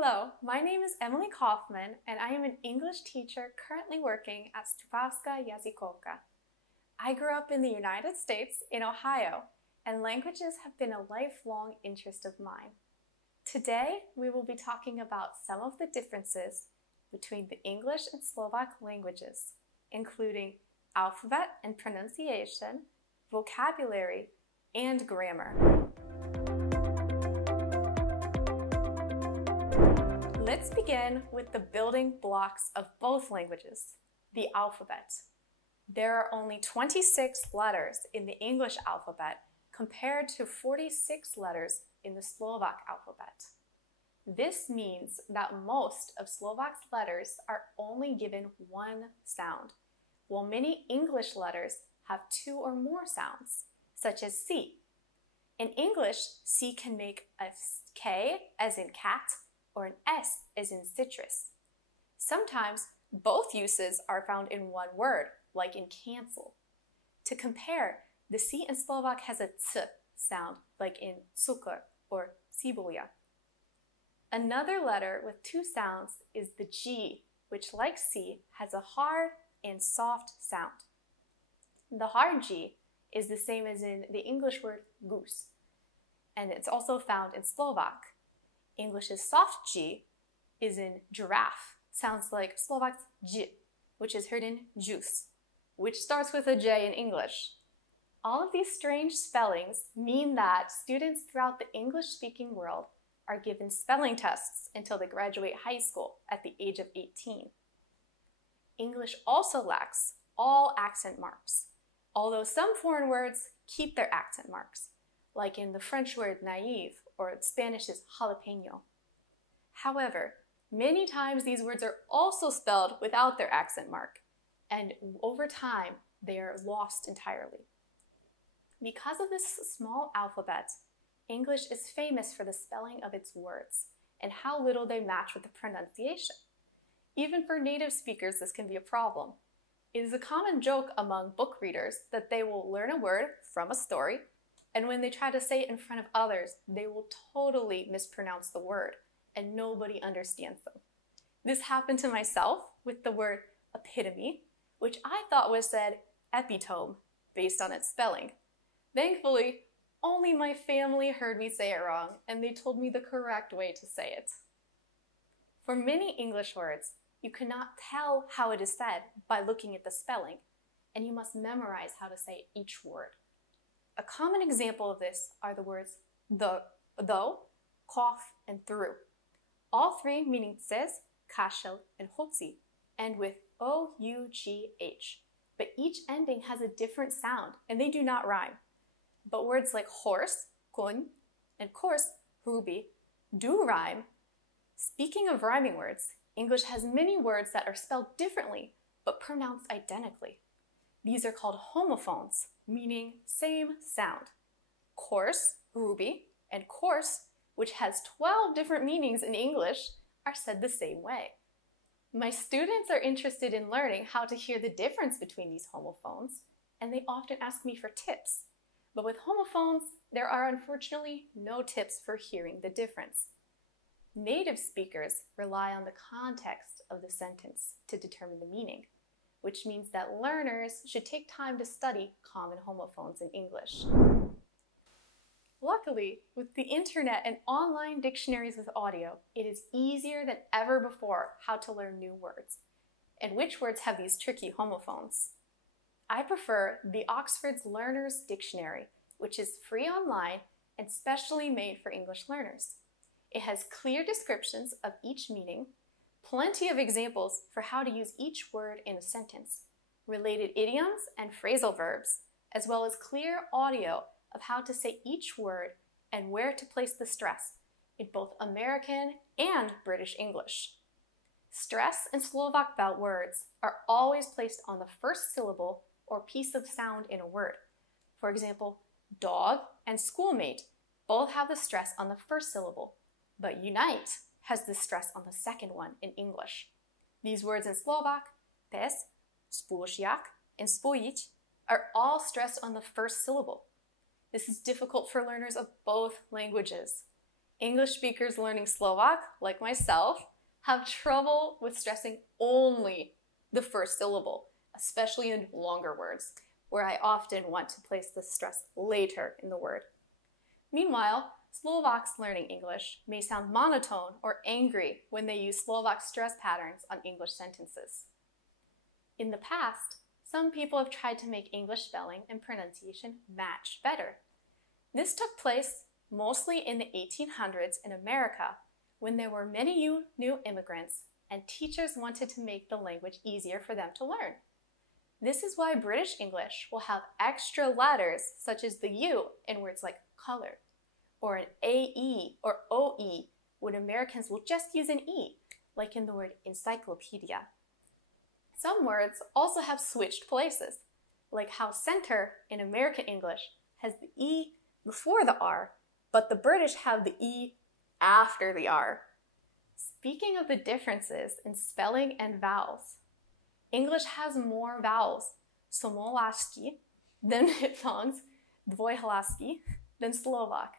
Hello, my name is Emily Kaufman, and I am an English teacher currently working at Stupavskou jazykovka. I grew up in the United States, in Ohio, and languages have been a lifelong interest of mine. Today, we will be talking about some of the differences between the English and Slovak languages, including alphabet and pronunciation, vocabulary, and grammar. Let's begin with the building blocks of both languages, the alphabet. There are only 26 letters in the English alphabet compared to 46 letters in the Slovak alphabet. This means that most of Slovak's letters are only given one sound, while many English letters have two or more sounds, such as C. In English, C can make a K as in cat or an S as in citrus. Sometimes both uses are found in one word, like in cancel. To compare, the C in Slovak has a T sound, like in cukor or cibulia. Another letter with two sounds is the G, which, like C, has a hard and soft sound. The hard G is the same as in the English word goose, and it's also found in Slovak. English's soft G is in giraffe, sounds like Slovak's J, which is heard in juice, which starts with a J in English. All of these strange spellings mean that students throughout the English-speaking world are given spelling tests until they graduate high school at the age of 18. English also lacks all accent marks, although some foreign words keep their accent marks, like in the French word naïve or Spanish's jalapeno. However, many times these words are also spelled without their accent mark, and over time they are lost entirely. Because of this small alphabet, English is famous for the spelling of its words and how little they match with the pronunciation. Even for native speakers, this can be a problem. It is a common joke among book readers that they will learn a word from a story, and when they try to say it in front of others, they will totally mispronounce the word, and nobody understands them. This happened to myself with the word epitome, which I thought was said epitome based on its spelling. Thankfully, only my family heard me say it wrong, and they told me the correct way to say it. For many English words, you cannot tell how it is said by looking at the spelling, and you must memorize how to say each word. A common example of this are the words though, cough, and through. All three meaning tses, kashel, and hotzi, end with O-U-G-H, but each ending has a different sound, and they do not rhyme. But words like horse, koň, and course, ruby, do rhyme. Speaking of rhyming words, English has many words that are spelled differently, but pronounced identically. These are called homophones, meaning same sound. Course, ruby, and course, which has 12 different meanings in English, are said the same way. My students are interested in learning how to hear the difference between these homophones, and they often ask me for tips. But with homophones, there are unfortunately no tips for hearing the difference. Native speakers rely on the context of the sentence to determine the meaning, which means that learners should take time to study common homophones in English. Luckily, with the internet and online dictionaries with audio, it is easier than ever before how to learn new words, and which words have these tricky homophones. I prefer the Oxford's Learner's Dictionary, which is free online and specially made for English learners. It has clear descriptions of each meaning, plenty of examples for how to use each word in a sentence, related idioms and phrasal verbs, as well as clear audio of how to say each word and where to place the stress in both American and British English. Stress in Slovak vowel words are always placed on the first syllable or piece of sound in a word. For example, dog and schoolmate both have the stress on the first syllable, but unite has the stress on the second one in English. These words in Slovak, pes, spolužiak, and spojiť, are all stressed on the first syllable. This is difficult for learners of both languages. English speakers learning Slovak, like myself, have trouble with stressing only the first syllable, especially in longer words, where I often want to place the stress later in the word. Meanwhile, Slovaks learning English may sound monotone or angry when they use Slovak stress patterns on English sentences. In the past, some people have tried to make English spelling and pronunciation match better. This took place mostly in the 1800s in America, when there were many new immigrants and teachers wanted to make the language easier for them to learn. This is why British English will have extra letters such as the U in words like color, or an AE or OE when Americans will just use an E, like in the word encyclopedia. Some words also have switched places, like how center in American English has the E before the R, but the British have the E after the R. Speaking of the differences in spelling and vowels, English has more vowels, somolaški, than diphthongs, dvojhlaski, than Slovak.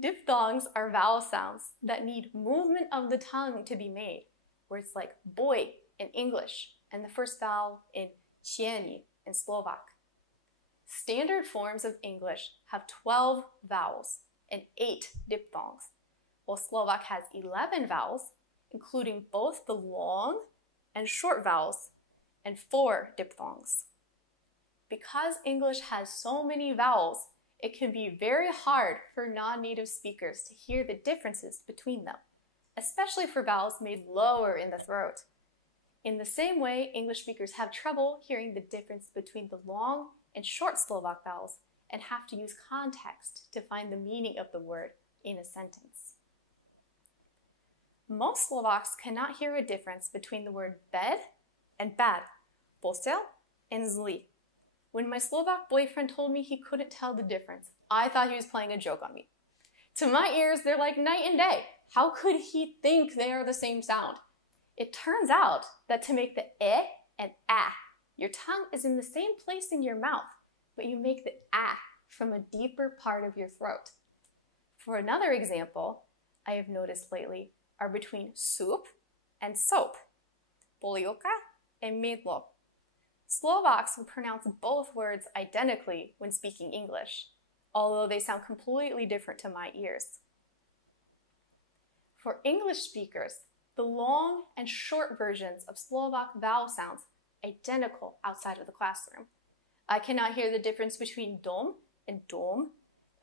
Diphthongs are vowel sounds that need movement of the tongue to be made, where it's like boy in English and the first vowel in cieni in Slovak. Standard forms of English have 12 vowels and 8 diphthongs, while Slovak has 11 vowels, including both the long and short vowels, and 4 diphthongs. Because English has so many vowels, it can be very hard for non-native speakers to hear the differences between them, especially for vowels made lower in the throat. In the same way, English speakers have trouble hearing the difference between the long and short Slovak vowels and have to use context to find the meaning of the word in a sentence. Most Slovaks cannot hear a difference between the word bed and bad, postel and zlý. When my Slovak boyfriend told me he couldn't tell the difference, I thought he was playing a joke on me. To my ears, they're like night and day. How could he think they are the same sound? It turns out that to make the e and a, your tongue is in the same place in your mouth, but you make the a from a deeper part of your throat. For another example, I have noticed lately are between soup and soap, polievka and mydlo. Slovaks will pronounce both words identically when speaking English, although they sound completely different to my ears. For English speakers, the long and short versions of Slovak vowel sounds identical outside of the classroom. I cannot hear the difference between dom and dom,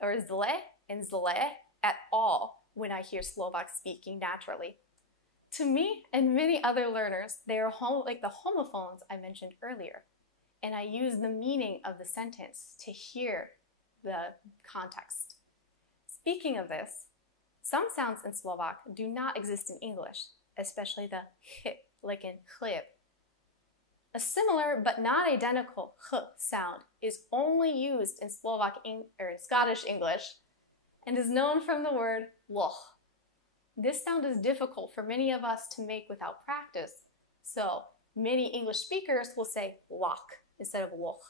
or zle and zle at all when I hear Slovak speaking naturally. To me and many other learners, they are like the homophones I mentioned earlier, and I use the meaning of the sentence to hear the context. Speaking of this, some sounds in Slovak do not exist in English, especially the h, like in chleb. A similar but not identical h sound is only used in Scottish English and is known from the word loch. This sound is difficult for many of us to make without practice, so many English speakers will say loch instead of loch.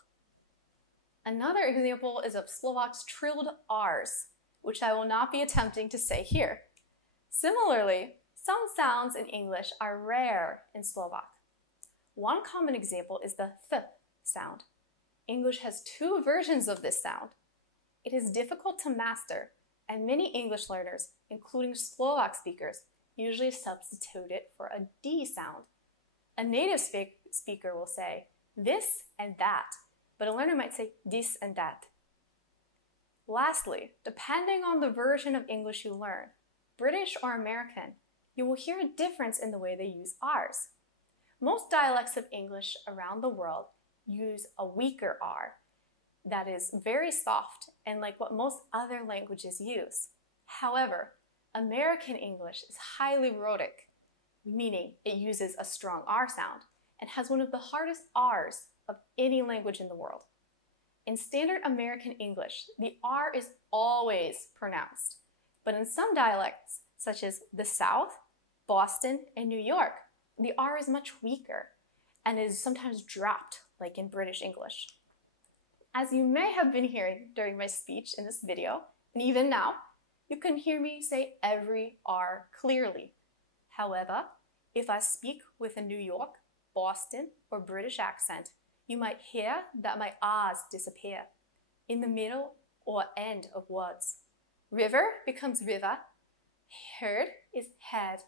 Another example is of Slovak's trilled R's, which I will not be attempting to say here. Similarly, some sounds in English are rare in Slovak. One common example is the th sound. English has 2 versions of this sound. It is difficult to master, and many English learners, including Slovak speakers, usually substitute it for a D sound. A native speaker will say this and that, but a learner might say this and that. Lastly, depending on the version of English you learn, British or American, you will hear a difference in the way they use R's. Most dialects of English around the world use a weaker R that is very soft and like what most other languages use. However, American English is highly rhotic, meaning it uses a strong R sound and has one of the hardest R's of any language in the world. In standard American English, the R is always pronounced, but in some dialects, such as the South, Boston, and New York, the R is much weaker and is sometimes dropped, like in British English. As you may have been hearing during my speech in this video, and even now, You can hear me say every R clearly. However, if I speak with a New York, Boston, or British accent, you might hear that my R's disappear in the middle or end of words. River becomes river, herd is head,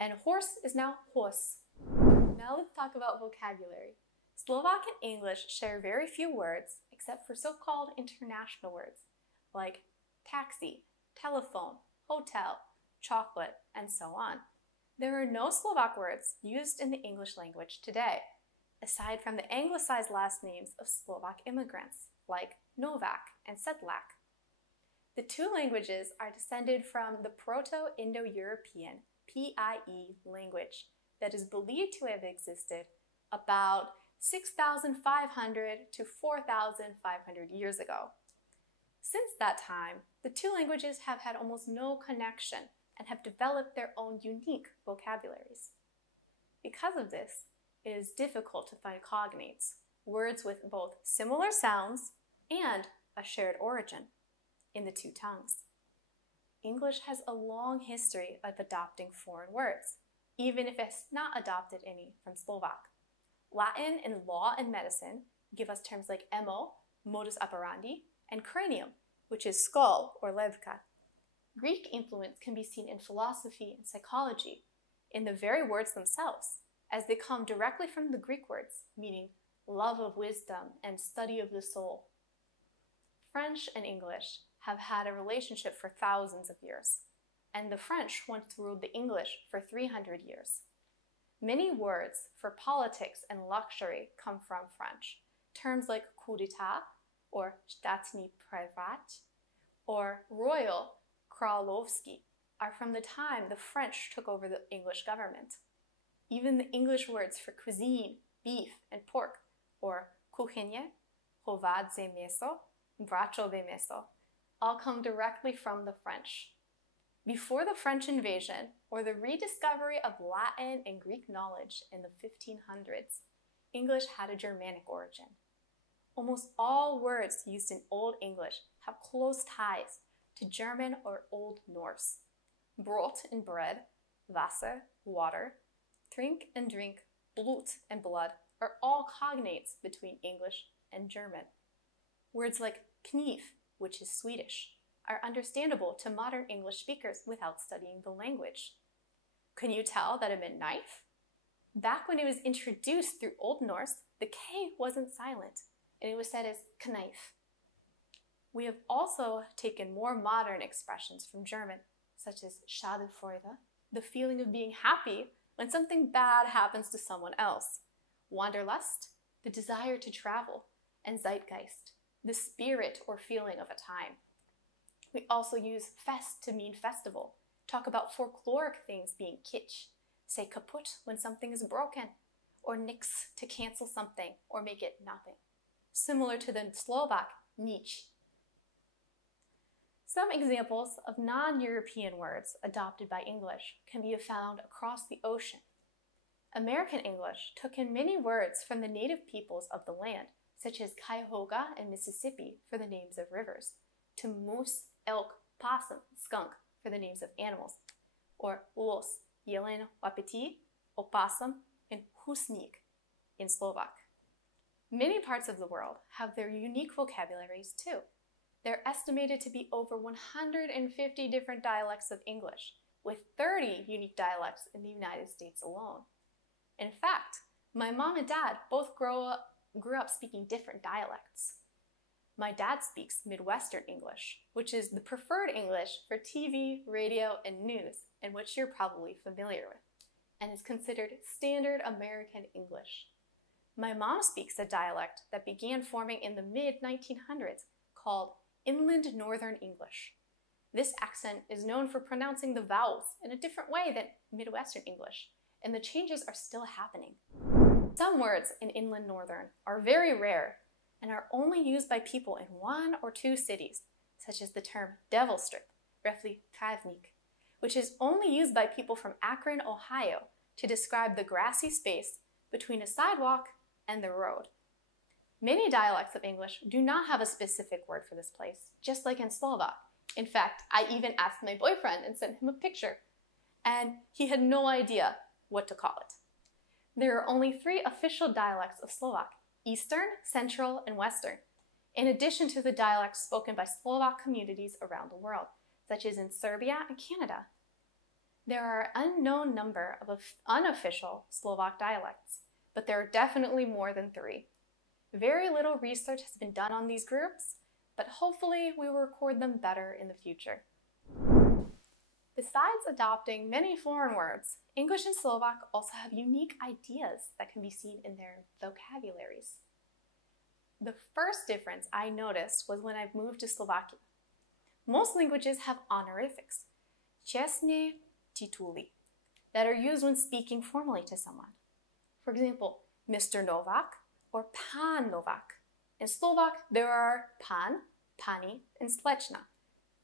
and horse is now horse. Now let's talk about vocabulary. Slovak and English share very few words except for so-called international words like taxi, telephone, hotel, chocolate, and so on. There are no Slovak words used in the English language today, aside from the anglicized last names of Slovak immigrants like Novak and Sedlak. The two languages are descended from the Proto-Indo-European PIE language that is believed to have existed about 6,500 to 4,500 years ago. Since that time, the two languages have had almost no connection and have developed their own unique vocabularies. Because of this, it is difficult to find cognates, words with both similar sounds and a shared origin, in the two tongues. English has a long history of adopting foreign words, even if it's not adopted any from Slovak. Latin and law and medicine give us terms like emo, modus operandi, and cranium, which is skull or levka. Greek influence can be seen in philosophy and psychology, in the very words themselves, as they come directly from the Greek words, meaning love of wisdom and study of the soul. French and English have had a relationship for thousands of years, and the French once ruled the English for 300 years. Many words for politics and luxury come from French. Terms like coup d'etat, or štátny prevrat, or royal, královský, are from the time the French took over the English government. Even the English words for cuisine, beef, and pork, or kuchyně, hovadze meso, bračové meso, all come directly from the French. Before the French invasion, or the rediscovery of Latin and Greek knowledge in the 1500s, English had a Germanic origin. Almost all words used in Old English have close ties to German or Old Norse. Brot and bread, Wasser, water, Trink and drink, Blut and blood are all cognates between English and German. Words like kniv, which is Swedish, are understandable to modern English speakers without studying the language. Can you tell that it meant knife? Back when it was introduced through Old Norse, the K wasn't silent, and it was said as knife. We have also taken more modern expressions from German, such as Schadenfreude, the feeling of being happy when something bad happens to someone else, Wanderlust, the desire to travel, and Zeitgeist, the spirit or feeling of a time. We also use fest to mean festival, talk about folkloric things being kitsch, say kaput when something is broken, or nix to cancel something or make it nothing, similar to the Slovak nič. Some examples of non-European words adopted by English can be found across the ocean. American English took in many words from the native peoples of the land, such as Cuyahoga and Mississippi for the names of rivers, to moose, elk, possum, skunk for the names of animals, or los, jelen, wapiti, opossum, and husnik in Slovak. Many parts of the world have their unique vocabularies too. They're estimated to be over 150 different dialects of English, with 30 unique dialects in the United States alone. In fact, my mom and dad both grew up speaking different dialects. My dad speaks Midwestern English, which is the preferred English for TV, radio, and news, and which you're probably familiar with, and is considered standard American English. My mom speaks a dialect that began forming in the mid-1900s called Inland Northern English. This accent is known for pronouncing the vowels in a different way than Midwestern English, and the changes are still happening. Some words in Inland Northern are very rare and are only used by people in 1 or 2 cities, such as the term devil strip, roughly travnik, which is only used by people from Akron, Ohio, to describe the grassy space between a sidewalk and the road. Many dialects of English do not have a specific word for this place, just like in Slovak. In fact, I even asked my boyfriend and sent him a picture, and he had no idea what to call it. There are only 3 official dialects of Slovak: Eastern, Central, and Western, in addition to the dialects spoken by Slovak communities around the world, such as in Serbia and Canada. There are an unknown number of unofficial Slovak dialects, but there are definitely more than 3. Very little research has been done on these groups, but hopefully we will record them better in the future. Besides adopting many foreign words, English and Slovak also have unique ideas that can be seen in their vocabularies. The first difference I noticed was when I moved to Slovakia. Most languages have honorifics, čestné tituly, that are used when speaking formally to someone. For example, Mr. Novak or Pán Novak. In Slovak, there are pán, pani, and slečna,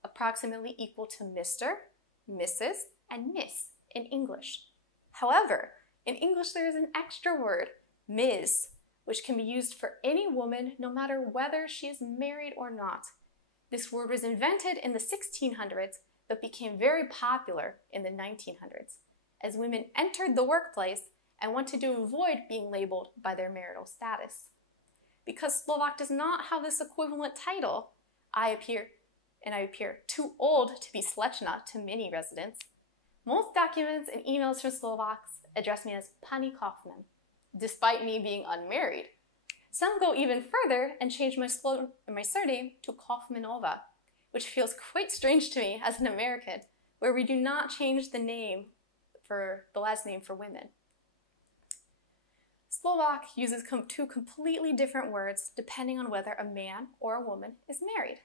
approximately equal to Mr., Mrs., and Miss in English. However, in English there is an extra word, Ms., which can be used for any woman no matter whether she is married or not. This word was invented in the 1600s but became very popular in the 1900s as women entered the workplace and wanted to avoid being labeled by their marital status. Because Slovak does not have this equivalent title, I appear too old to be slečna to many residents. Most documents and emails from Slovaks address me as Pani Kaufman, despite me being unmarried. Some go even further and change my surname to Kaufmanova, which feels quite strange to me as an American, where we do not change the last name for women. Slovak uses 2 completely different words depending on whether a man or a woman is married.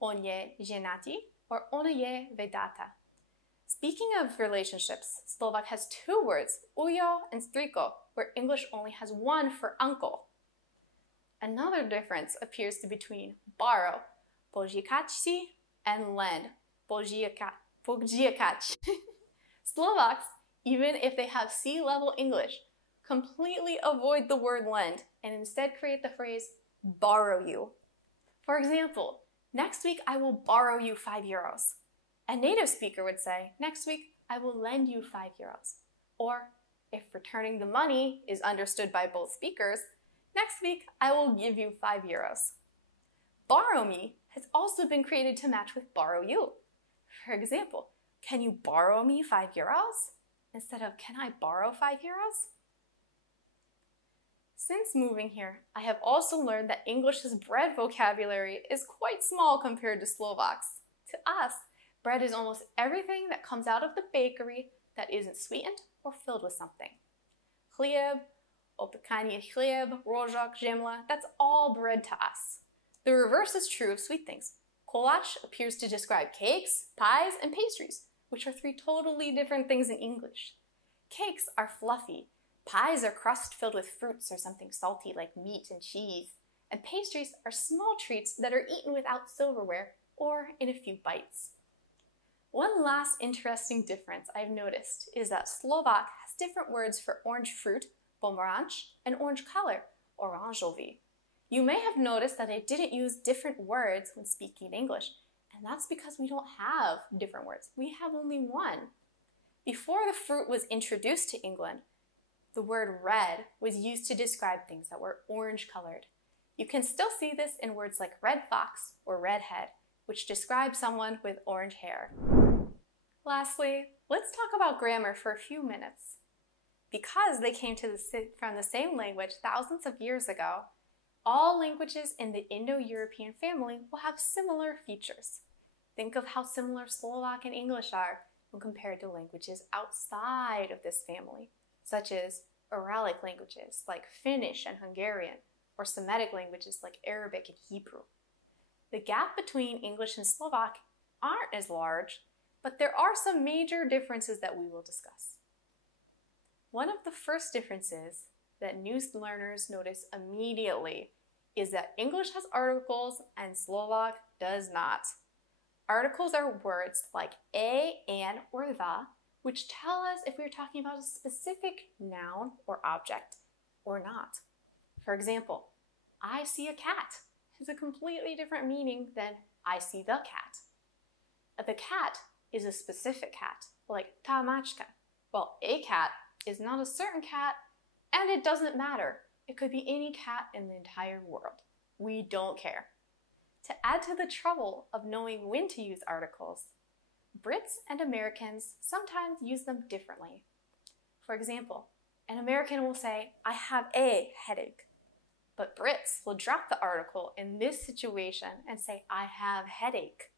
On je ženatý or ona je vedata. Speaking of relationships, Slovak has 2 words, ujo and striko, where English only has 1 for uncle. Another difference appears to be between borrow, požíkať si, and lend, požíkať. Slovaks, even if they have C-level English, completely avoid the word lend and instead create the phrase borrow you. For example, next week I will borrow you €5. A native speaker would say, next week I will lend you €5. Or, if returning the money is understood by both speakers, next week I will give you €5. Borrow me has also been created to match with borrow you. For example, can you borrow me €5? Instead of can I borrow €5? Since moving here, I have also learned that English's bread vocabulary is quite small compared to Slovak's. To us, bread is almost everything that comes out of the bakery that isn't sweetened or filled with something. Chlieb, opekanie chlieb, rožok, žemla, that's all bread to us. The reverse is true of sweet things. Koláč appears to describe cakes, pies, and pastries, which are 3 totally different things in English. Cakes are fluffy. Pies are crust filled with fruits or something salty like meat and cheese. And pastries are small treats that are eaten without silverware or in a few bites. One last interesting difference I've noticed is that Slovak has different words for orange fruit, pomeranč, and orange color, oranžový. You may have noticed that I didn't use different words when speaking English, and that's because we don't have different words. We have only 1. Before the fruit was introduced to England, the word red was used to describe things that were orange-colored. You can still see this in words like red fox or redhead, which describe someone with orange hair. Lastly, let's talk about grammar for a few minutes. Because they came from the same language thousands of years ago, all languages in the Indo-European family will have similar features. Think of how similar Slovak and English are when compared to languages outside of this family, such as Uralic languages like Finnish and Hungarian, or Semitic languages like Arabic and Hebrew. The gap between English and Slovak aren't as large, but there are some major differences that we will discuss. One of the first differences that new learners notice immediately is that English has articles and Slovak does not. Articles are words like a, an, or the, which tell us if we're talking about a specific noun or object or not. For example, I see a cat has a completely different meaning than I see the cat. The cat is a specific cat, like ta mačka. Well, a cat is not a certain cat, and it doesn't matter. It could be any cat in the entire world. We don't care. To add to the trouble of knowing when to use articles, Brits and Americans sometimes use them differently. For example, an American will say, I have a headache. But Brits will drop the article in this situation and say, I have headache.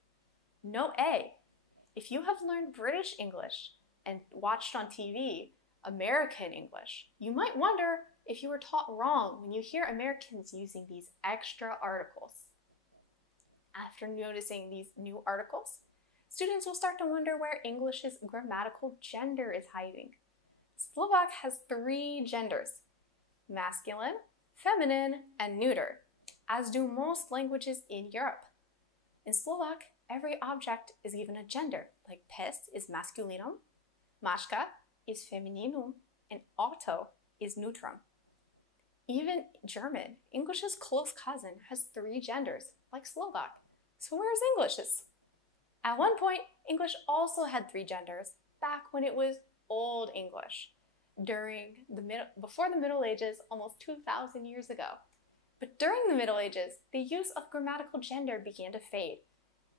No A. If you have learned British English and watched on TV American English, you might wonder if you were taught wrong when you hear Americans using these extra articles. After noticing these new articles, students will start to wonder where English's grammatical gender is hiding. Slovak has 3 genders: masculine, feminine, and neuter, as do most languages in Europe. In Slovak, every object is given a gender, like pes is masculinum, mačka is femininum, and auto is neutrum. Even German, English's close cousin, has 3 genders, like Slovak. So where's English's? At one point, English also had 3 genders, back when it was Old English, before the Middle Ages, almost 2,000 years ago. But during the Middle Ages, the use of grammatical gender began to fade,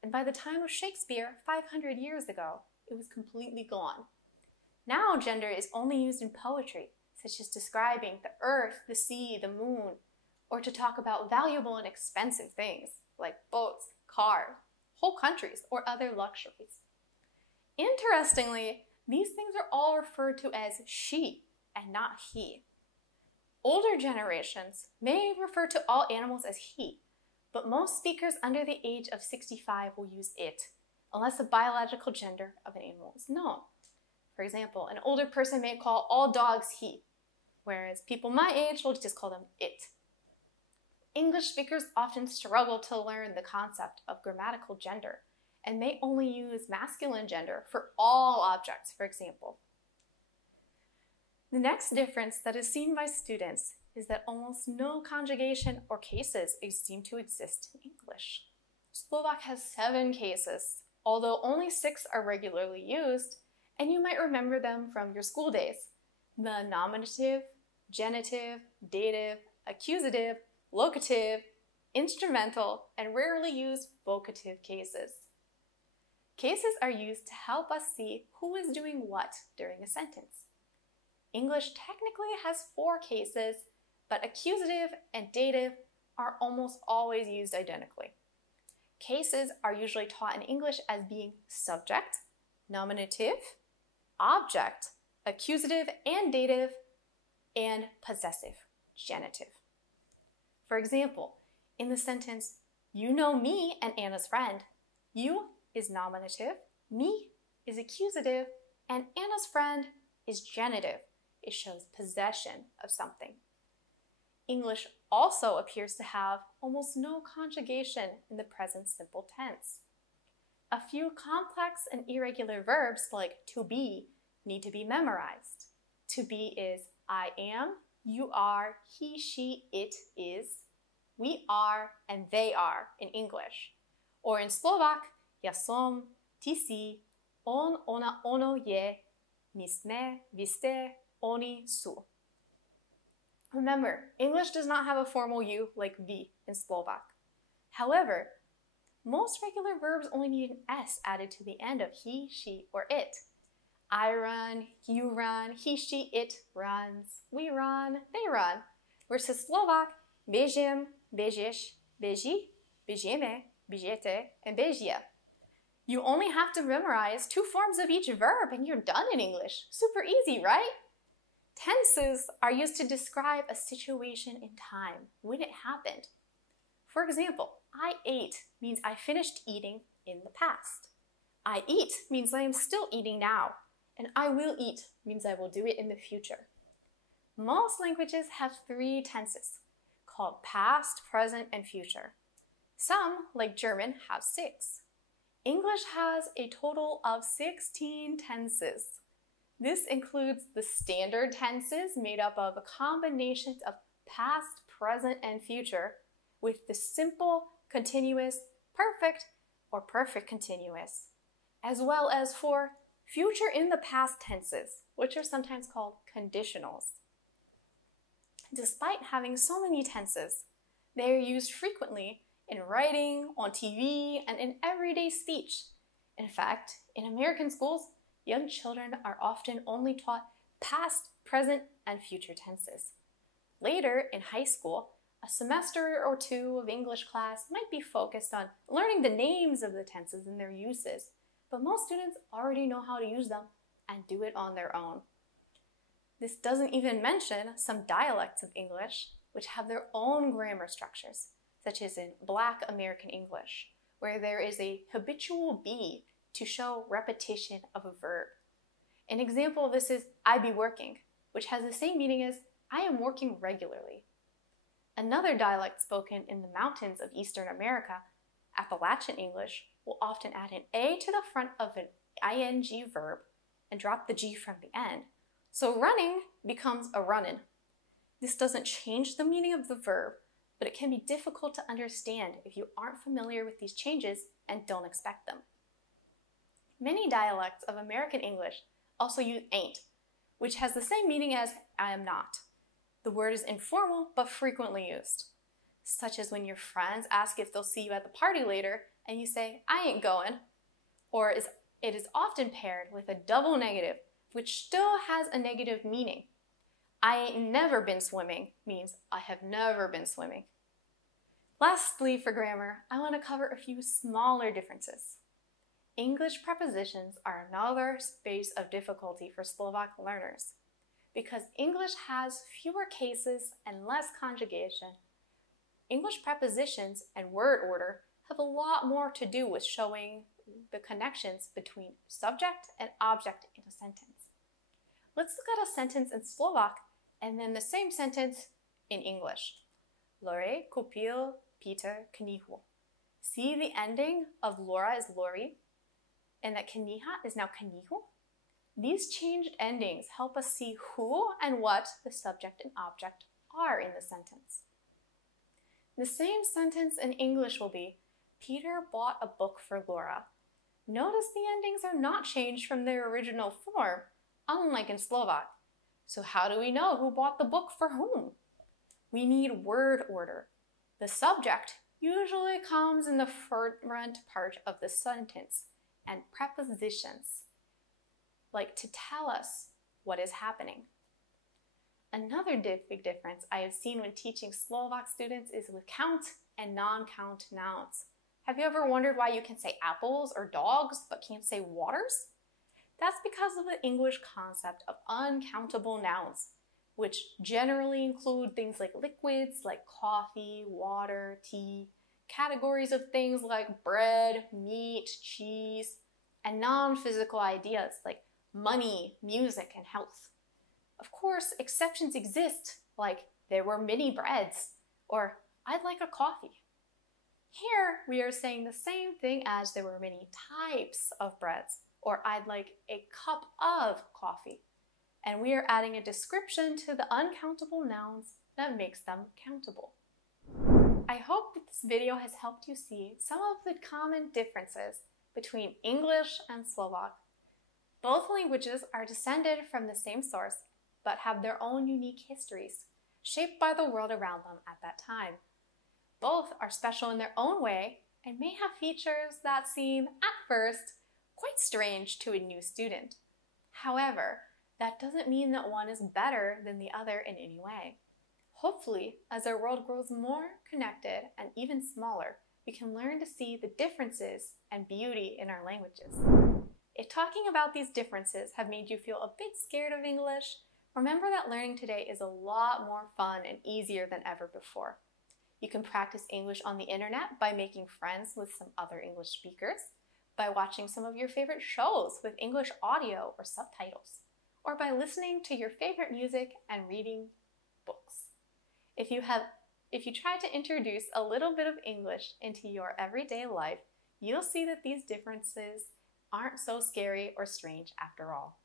and by the time of Shakespeare, 500 years ago, it was completely gone. Now gender is only used in poetry, such as describing the earth, the sea, the moon, or to talk about valuable and expensive things, like boats, cars, whole countries, or other luxuries. Interestingly, these things are all referred to as she and not he. Older generations may refer to all animals as he, but most speakers under the age of 65 will use it, unless the biological gender of an animal is known. For example, an older person may call all dogs he, whereas people my age will just call them it. English speakers often struggle to learn the concept of grammatical gender, and may only use masculine gender for all objects, for example. The next difference that is seen by students is that almost no conjugation or cases seem to exist in English. Slovak has 7 cases, although only 6 are regularly used, and you might remember them from your school days. The nominative, genitive, dative, accusative, locative, instrumental, and rarely used vocative cases. Cases are used to help us see who is doing what during a sentence. English technically has 4 cases, but accusative and dative are almost always used identically. Cases are usually taught in English as being subject, nominative, object, accusative and dative, and possessive, genitive. For example, in the sentence, you know me and Anna's friend, you is nominative, me is accusative, and Anna's friend is genitive. It shows possession of something. English also appears to have almost no conjugation in the present simple tense. A few complex and irregular verbs like to be need to be memorized. To be is I am, you are, he, she, it is, we are, and they are in English. Or in Slovak, ja som, ty si, on, ona, ono je, my sme, vy ste, oni sú. Remember, English does not have a formal U like vy in Slovak. However, most regular verbs only need an S added to the end of he, she, or it. I run, you run, he, she, it runs, we run, they run. Versus Slovak, bežím, bežiš, beží, bežíme, bežete, and bežia. You only have to memorize 2 forms of each verb and you're done in English. Super easy, right? Tenses are used to describe a situation in time, when it happened. For example, I ate means I finished eating in the past. I eat means I am still eating now. And I will eat means I will do it in the future. Most languages have 3 tenses, called past, present, and future. Some, like German, have 6. English has a total of 16 tenses. This includes the standard tenses made up of a combination of past, present, and future, with the simple, continuous, perfect, or perfect continuous, as well as for future in the past tenses, which are sometimes called conditionals. Despite having so many tenses, they are used frequently in writing, on TV, and in everyday speech. In fact, in American schools, young children are often only taught past, present, and future tenses. Later, in high school, a semester or two of English class might be focused on learning the names of the tenses and their uses, but most students already know how to use them and do it on their own. This doesn't even mention some dialects of English, which have their own grammar structures, such as in Black American English, where there is a habitual be to show repetition of a verb. An example of this is I be working, which has the same meaning as I am working regularly. Another dialect spoken in the mountains of Eastern America, Appalachian English, will often add an A to the front of an ing verb and drop the G from the end. So running becomes a runnin'. This doesn't change the meaning of the verb, but it can be difficult to understand if you aren't familiar with these changes and don't expect them. Many dialects of American English also use ain't, which has the same meaning as I am not. The word is informal but frequently used, such as when your friends ask if they'll see you at the party later and you say, I ain't going. Or it is often paired with a double negative, which still has a negative meaning. I ain't never been swimming means I have never been swimming. Lastly, for grammar, I want to cover a few smaller differences. English prepositions are another space of difficulty for Slovak learners. Because English has fewer cases and less conjugation, English prepositions and word order have a lot more to do with showing the connections between subject and object in a sentence. Let's look at a sentence in Slovak and then the same sentence in English. Lore kupil Peter knihu. See the ending of Laura is Lori and that kniha is now knihu? These changed endings help us see who and what the subject and object are in the sentence. The same sentence in English will be, Peter bought a book for Laura. Notice the endings are not changed from their original form, unlike in Slovak. So how do we know who bought the book for whom? We need word order. The subject usually comes in the front part of the sentence, and prepositions, like to tell us what is happening. Another big difference I have seen when teaching Slovak students is with count and non-count nouns. Have you ever wondered why you can say apples or dogs but can't say waters? That's because of the English concept of uncountable nouns, which generally include things like liquids like coffee, water, tea, categories of things like bread, meat, cheese, and non-physical ideas like money, music, and health. Of course, exceptions exist, like there were many breads, or I'd like a coffee. Here, we are saying the same thing as there were many types of breads, or I'd like a cup of coffee. And we are adding a description to the uncountable nouns that makes them countable. I hope that this video has helped you see some of the common differences between English and Slovak. Both languages are descended from the same source, but have their own unique histories, shaped by the world around them at that time. Both are special in their own way and may have features that seem, at first, quite strange to a new student. However, that doesn't mean that one is better than the other in any way. Hopefully, as our world grows more connected and even smaller, we can learn to see the differences and beauty in our languages. If talking about these differences have made you feel a bit scared of English, remember that learning today is a lot more fun and easier than ever before. You can practice English on the internet by making friends with some other English speakers, by watching some of your favorite shows with English audio or subtitles, or by listening to your favorite music and reading books. If you try to introduce a little bit of English into your everyday life, you'll see that these differences aren't so scary or strange after all.